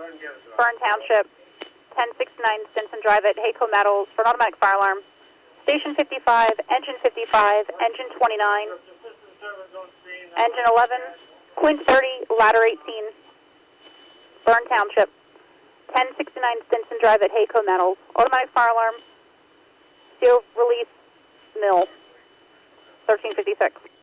Bern Township, 1069 Stinson Drive at Hayco Metals for an automatic fire alarm. Station 55, engine 55, engine 29, engine 11, Quint 30, ladder 18, Bern Township, 1069 Stinson Drive at Hayco Metals. Automatic fire alarm, seal release, mill, 1356.